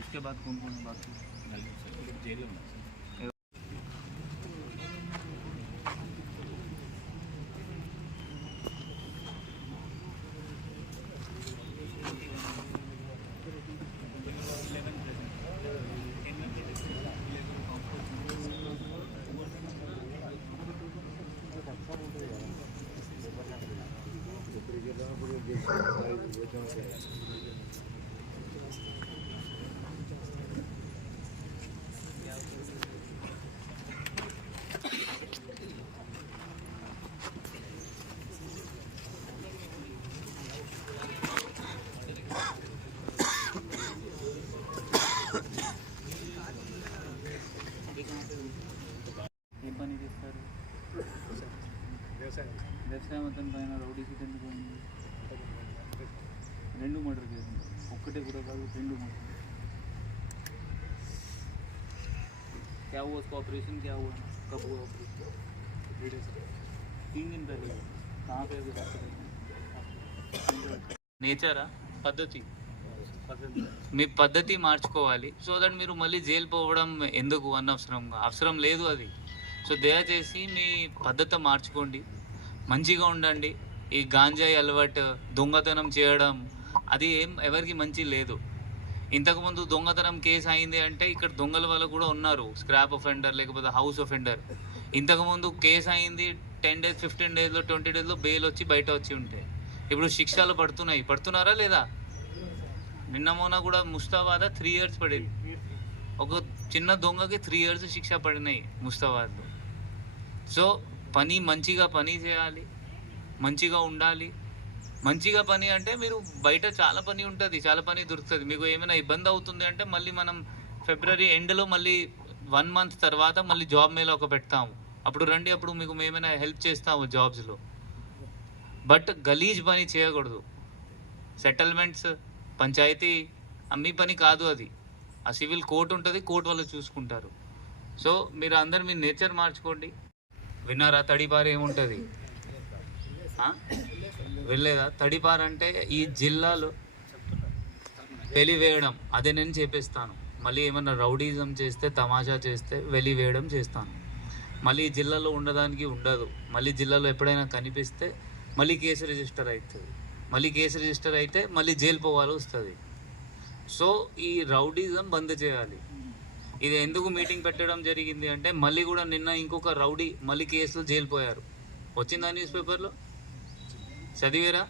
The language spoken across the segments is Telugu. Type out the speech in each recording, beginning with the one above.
उसके बाद कौन कौन बाकी जेल में వ్యవసాయం అతని పైన రౌడీ సీట్ ఎందుకు పోయింది? 2 మర్డర్ కేసులు, ఒక్కటే కూడా కాదు 2 మర్డర్. क्या हुआ उसका ऑपरेशन? क्या हुआ, कब हुआ ऑपरेशन? 3 days 3 दिन पहले. कहाँ पे अभी నేచరా పద్ధతి మీ పద్ధతి మార్చుకోవాలి. సో దట్ మీరు మళ్ళీ జైలు పోవడం ఎందుకు అనవసరంగా, అవసరం లేదు అది. సో దయచేసి మీ పద్ధతి మార్చుకోండి, మంచిగా ఉండండి. ఈ గాంజాయి అలవాటు, దొంగతనం చేయడం అది ఎవరికి మంచి లేదు. ఇంతకుముందు దొంగతనం కేసు అయింది అంటే ఇక్కడ దొంగల వాళ్ళు కూడా ఉన్నారు, స్క్రాప్ అఫెండర్ లేకపోతే హౌస్ అఫెండర్. ఇంతకుముందు కేసు అయింది 10 days 15 daysలో 20 daysలో బెయిల్ వచ్చి బయట వచ్చి ఉంటే ఇప్పుడు శిక్షలు పడుతున్నారా లేదా? నిన్న మొన్న కూడా ముస్తాబాద్ 3 years పడేది, ఒక చిన్న దొంగకి 3 years శిక్ష పడినాయి ముస్తాబాద్లో. సో మంచిగా పని చేయాలి, మంచిగా ఉండాలి. మంచిగా పని అంటే మీరు బయట చాలా పని ఉంటుంది, చాలా పని దొరుకుతుంది. మీకు ఏమైనా ఇబ్బంది అవుతుంది అంటే మళ్ళీ మనం February ఎండ్లో మళ్ళీ 1 month తర్వాత మళ్ళీ జాబ్ మేళ పెడతాము, అప్పుడు రండి, అప్పుడు మీకు ఏమైనా హెల్ప్ చేస్తాము జాబ్స్లో. బట్ గలీజ్ పని చేయకూడదు. సెటిల్మెంట్స్, పంచాయతీ మీ పని కాదు అది. ఆ సివిల్ కోర్టు ఉంటుంది, కోర్టు వాళ్ళు చూసుకుంటారు. సో మీరు అందరు మీ నేచర్ మార్చుకోండి. విన్నారా? తడిపారు ఏముంటుంది? వెళ్ళలేదా? తడిపారు అంటే ఈ జిల్లాలో వెలివేయడం, అదే నేను చేపిస్తాను. మళ్ళీ ఏమన్నా రౌడీజం చేస్తే, తమాషా చేస్తే వెలివేయడం చేస్తాను. మళ్ళీ ఈ జిల్లాలో ఉండడానికి ఉండదు. మళ్ళీ జిల్లాలో ఎప్పుడైనా కనిపిస్తే మళ్ళీ కేసు రిజిస్టర్ అవుతుంది. మళ్ళీ కేసు రిజిస్టర్ అయితే మళ్ళీ జైలు పోవాలి వస్తుంది. సో ఈ రౌడీజం బంద్ చేయాలి. ఇది ఎందుకు మీటింగ్ పెట్టడం జరిగింది అంటే మళ్ళీ కూడా నిన్న ఇంకొక రౌడీ మళ్ళీ కేసులో జైలు పోయారు. వచ్చిందా న్యూస్ పేపర్లో? చదివేరా?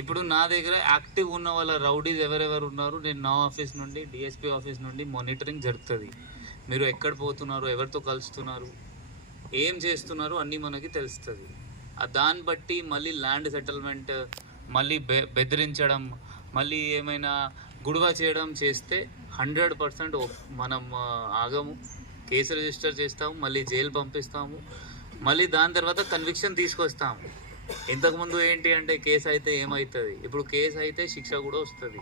ఇప్పుడు నా దగ్గర యాక్టివ్ ఉన్న వాళ్ళ రౌడీస్ ఎవరెవరు ఉన్నారు, నేను నా ఆఫీస్ నుండి, డిఎస్పీ ఆఫీస్ నుండి మానిటరింగ్ జరుగుతుంది. మీరు ఎక్కడ పోతున్నారు, ఎవరితో కలుస్తున్నారు, ఏం చేస్తున్నారు అన్నీ మనకి తెలుస్తుంది. దాన్ని బట్టి మళ్ళీ ల్యాండ్ సెటిల్మెంట్, మళ్ళీ బెదిరించడం, మళ్ళీ ఏమైనా గుడువ చేయడం చేస్తే 100% మనం ఆగము, కేసు రిజిస్టర్ చేస్తాము, మళ్ళీ జైలు పంపిస్తాము, మళ్ళీ దాని తర్వాత కన్విక్షన్ తీసుకొస్తాము. ఇంతకుముందు ఏంటి అంటే కేసు అయితే ఏమవుతుంది, ఇప్పుడు కేసు అయితే శిక్ష కూడా వస్తుంది.